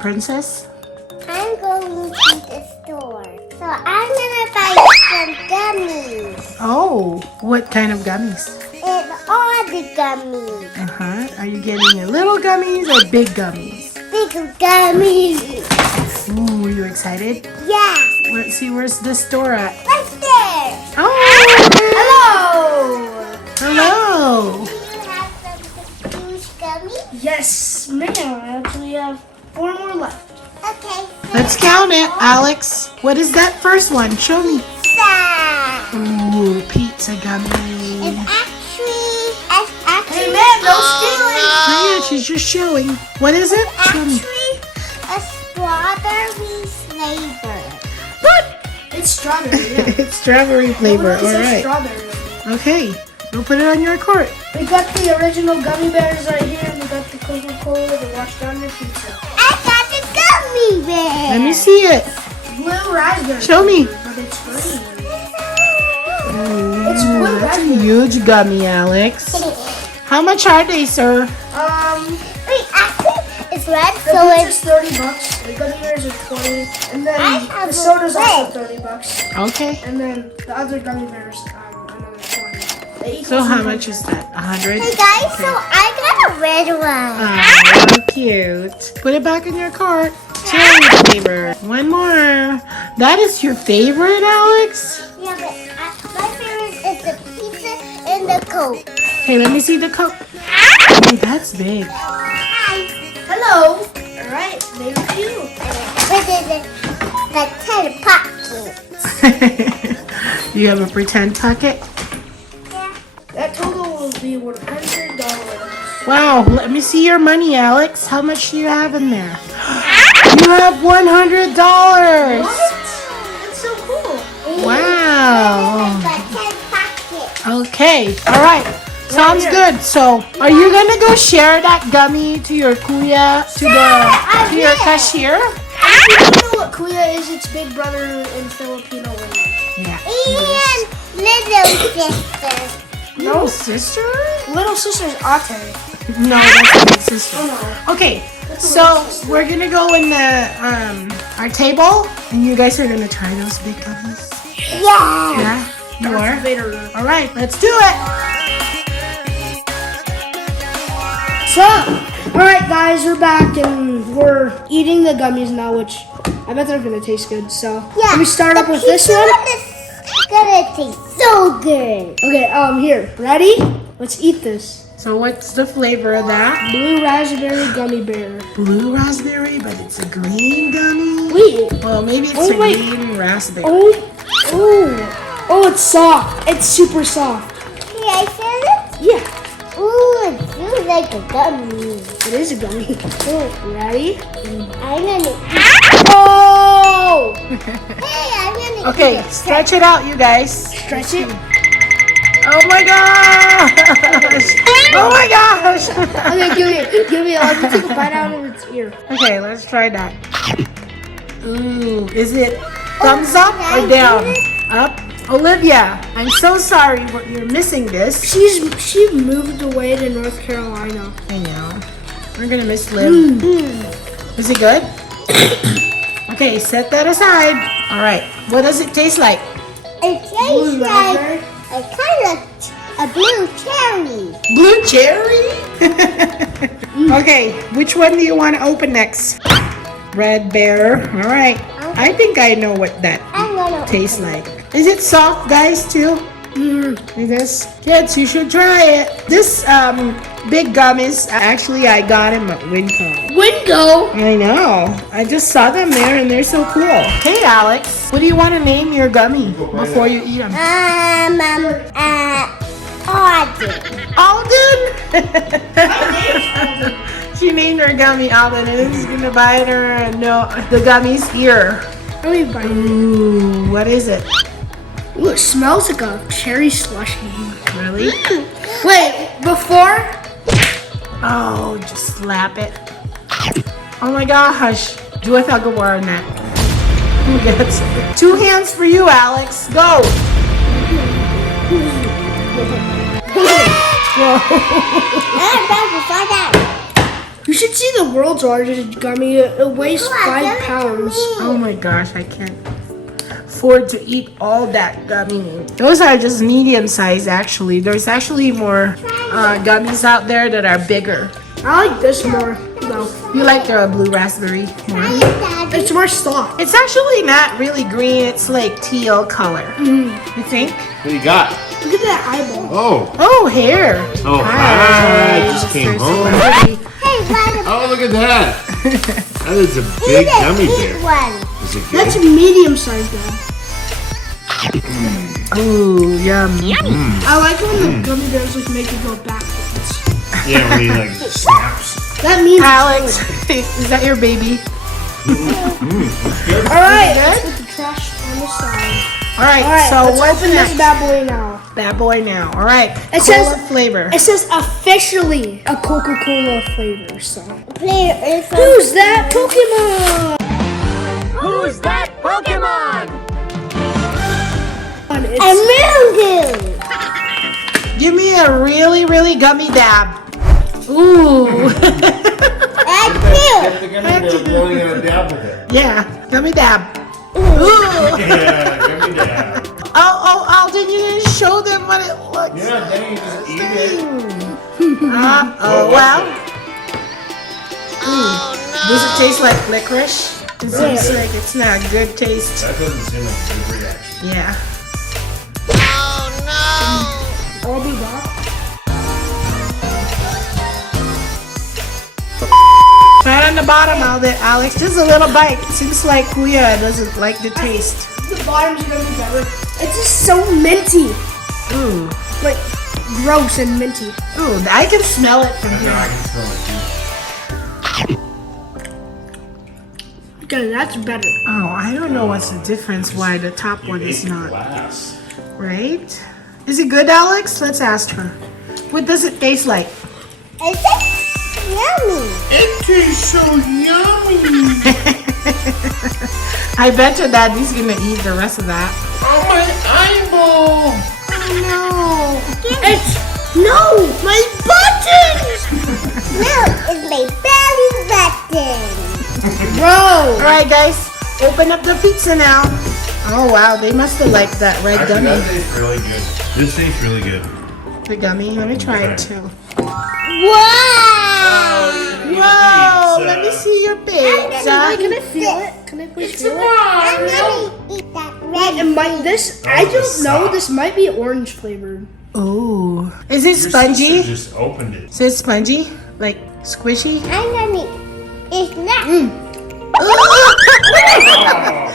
princess? I'm going to the store. So I'm gonna buy some gummies. Oh, what kind of gummies? And all the gummies. Uh-huh. Are you getting your little gummies or big gummies? Big gummies. Ooh, are you excited? Yeah. Let's see, where's the store at? Right there. Oh! Hello! Hello! Do you have some huge gummies? Yes, ma'am. I actually have 4 more left. Okay. Let's count it, Alex. What is that first one? Show me. Pizza. Ooh, pizza It's gummy. Hey, man, don't steal it! Oh yeah, she's just showing. What is it? Show me. actually a strawberry flavor. What? It's strawberry, yeah. It's strawberry flavor. It All says right. strawberry. Okay. Go put it on your cart. We got the original gummy bears right here. We got the Coca-Cola, the washed down your pizza. I got the gummy bear. Let me see it. Blue raspberry. Show me. But it's green. Ooh, It's blue that's a raspberry. huge gummy, Alex. How much are they, sir? Wait, actually, it's red, The so pizza's it's 30 bucks. The gummy bears are 20. And I then have the a soda's also red. 30 bucks. Okay. And then the other gummy bears, another 20. They equal So how 200. much is that? 100? Hey guys, so I got a red one. Oh, cute. Put it back in your cart. Cherry flavor. One more. That is your favorite, Alex? Yeah, but my favorite is the pizza and the Coke. Hey, let me see the cup. Hey, that's big. Hi. Hello. All right, thank you. What is it? The 10 pockets. You have a pretend pocket? Yeah. That total will be $100. Wow, let me see your money, Alex. How much do you have in there? You have $100. That's so cool. Wow. The 10 pockets. Okay, all right. Sounds good. So, are you gonna go share that gummy to your kuya, to your cashier? If you don't know what kuya is, it's big brother in Filipino language. Yeah. And little sister. No, sister? Little sister's ate. No, that's a big sister. Oh no. Okay, so we're gonna go in the our table, and you guys are gonna try those big gummies. Yeah. Yeah, you are. Darth Vader. All right, let's do it. So, alright guys, we're back and we're eating the gummies now, which I bet they're gonna taste good. So, Yeah. let me start up with this pizza one. is gonna taste so good. Okay, here, ready? Let's eat this. So what's the flavor of that? Blue raspberry gummy bear. Blue raspberry, but it's a green gummy. Wait, Well, maybe it's Oh, a wait. green raspberry. oh, it's soft. It's super soft. Can I feel it? Yeah, Ooh, it feels like a gummy. it is a gummy. Ready? I'm gonna Oh! Hey, I'm gonna Okay, eat it. stretch it out, you guys. Stretch it. Oh my gosh! Oh my gosh! Okay, give me. Let me take a bite out of its ear. Okay, let's try that. Ooh, is it thumbs up or down? Up? Olivia, I'm so sorry, but you're missing this. She moved away to North Carolina. I know. We're gonna miss Liv. Is it good? Okay, set that aside. All right. What does it taste like? It tastes like a kind of a blue cherry. Blue cherry? Okay, which one do you want to open next? Red bear. All right. I think I know what that I'm gonna tastes like. Is it soft, guys, too? It is. Kids, you should try it. This big gummies, actually, I got them at Winco. Winco. I know. I just saw them there, and they're so cool. Hey, Alex, what do you want to name your gummy before you eat them? Alden. Alden? She named her gummy Alden, and this is gonna bite her the gummy's ear. Let me bite it. Ooh, what is it? Ooh, it smells like a cherry slushy. Really? Wait, before? Oh, just slap it. Oh my gosh. Do a tug of war on that. Who gets it? 2 hands for you, Alex. Go. You should see the world's largest gummy. It weighs 5 pounds. Oh my gosh, I can't afford to eat all that gummy. Those are just medium size actually. There's actually more gummies out there that are bigger. I like this more, though. You like the blue raspberry more? It's more soft. It's actually not really green, it's like teal color. You think? What do you got? Look at that eyeball. Oh. Oh, hair. Oh, hi. Just came They're so home. pretty. Oh, look at that. That is a big gummy bear. One. Is it That's good? a medium size, though. Ooh, yum. I like it when the gummy bears like make it go backwards. Yeah, when he like snaps. That means Alex, is that your baby? all right. Good? Let's put the trash on the side. All right, All right, so let's what's open next? this bad boy now. Bad boy now. All right, It cola says- flavor. It says officially a Coca-Cola flavor. So Player is who's that Pokemon? Who's that Pokemon? It's Mildew. Give me a really, really gummy dab. Ooh. That's The gummy bear blowing in a dab with it. Yeah, gummy dab. Ooh. Yeah, gummy dab. Oh, Alden, you didn't show them what it looks Yeah, then you just eat it. Oh, well. Does it taste like licorice? It seems like it's not a good taste. That doesn't seem like a good reaction. Yeah. I'll be back. Right on the bottom, Alex. Just a little bite. Seems like Kuya doesn't like the taste. The bottom's gonna be better. It's just so minty, Ooh. like gross and minty. Ooh, I can smell it from I here. can smell it Okay, that's better. Oh, I don't know what's the difference why the top one is not. glass. Right? Is it good, Alex? Let's ask her. What does it taste like? Is it yummy? It tastes so yummy. I bet your daddy's gonna eat the rest of that. Oh, my eyeball. Oh It's no, my buttons, No, it's my belly button. no! bro. Alright, guys, open up the pizza now. Oh wow, they must have liked that red Actually, gummy. that tastes really good. This tastes really good. The gummy. Let me try it too. Wow! Whoa! Let me see your pizza. Can I feel it? Can I please feel it? I'm gonna eat that red. And might this? I don't know. This might be orange flavored. Ooh. Is it Your spongy? sister just opened it. Is it spongy? Like squishy? I'm gonna eat. It's not.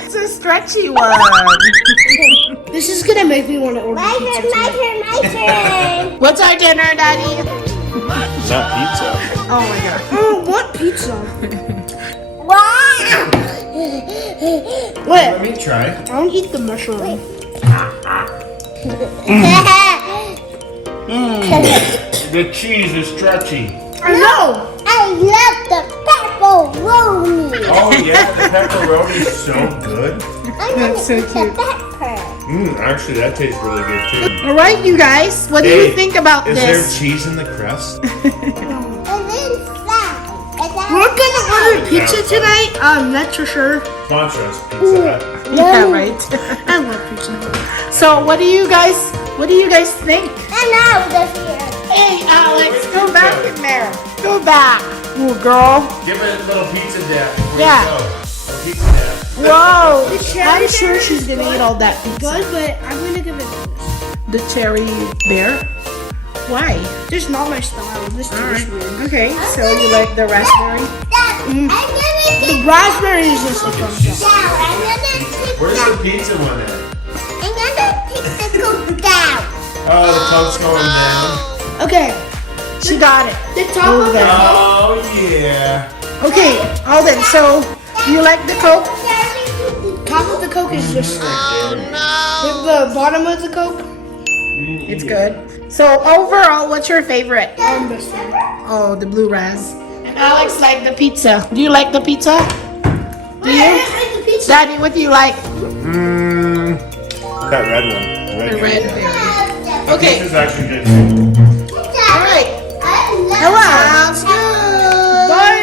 It's a stretchy one. This is gonna make me want to order My pizza turn, my tonight. turn, my turn. What's our dinner, Daddy? Not pizza. Oh my god. Oh, what pizza? Wow! Wait, Let me try. I don't eat the mushroom. The cheese is stretchy. I know. I love the pepperoni. Oh yeah, the pepperoni is so good. I'm gonna That's so eat the cute. pepper. Actually, that tastes really good too. Alright, you guys. What do you think about Is this? there cheese in the crust? And inside. We're gonna order pizza tonight. That's for sure. Sponsor us, Pizza Hut. Yeah, right. I love pizza. So what do you guys think? And now the here. Hey Alex, go back in there. Go back. Ooh, girl. Give it a little pizza dab. Before Yeah. You go. A pizza dab. Whoa. cherry I'm sure berry she's is gonna good. eat all that pizza. Good, but I'm gonna give it this. The cherry bear? Why? This is not my style. This tastes weird. Okay, so you like the raspberry? Dad, I'm gonna The take raspberry is just a fun stuff. down. I'm gonna take Where's the pizza one at? I'm gonna take the coke down. Oh, the Coke's going down. Okay, She got it. the top of the Oh yeah. Okay, Alden, so you like the Coke? top of the Coke is just with the bottom of the Coke. It's good. So overall, what's your favorite? This one. Oh, the blue ras. And Alex like the pizza. Do you like the pizza? Do you? Daddy, what do you like? That red one. The red berry. This Okay, is actually good too. all right. I love Hello. Sounds good. Bye,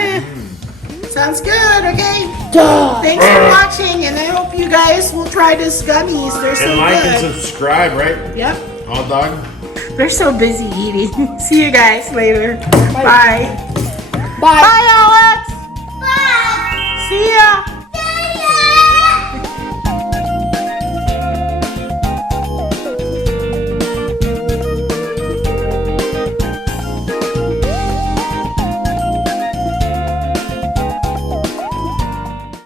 Duh. Thanks for watching, and I hope you guys will try this gummies. They're so And like good. and subscribe, right? Yep. Hot dog. They're so busy eating. See you guys later. Bye. Bye. Bye, Alex. Bye. See ya.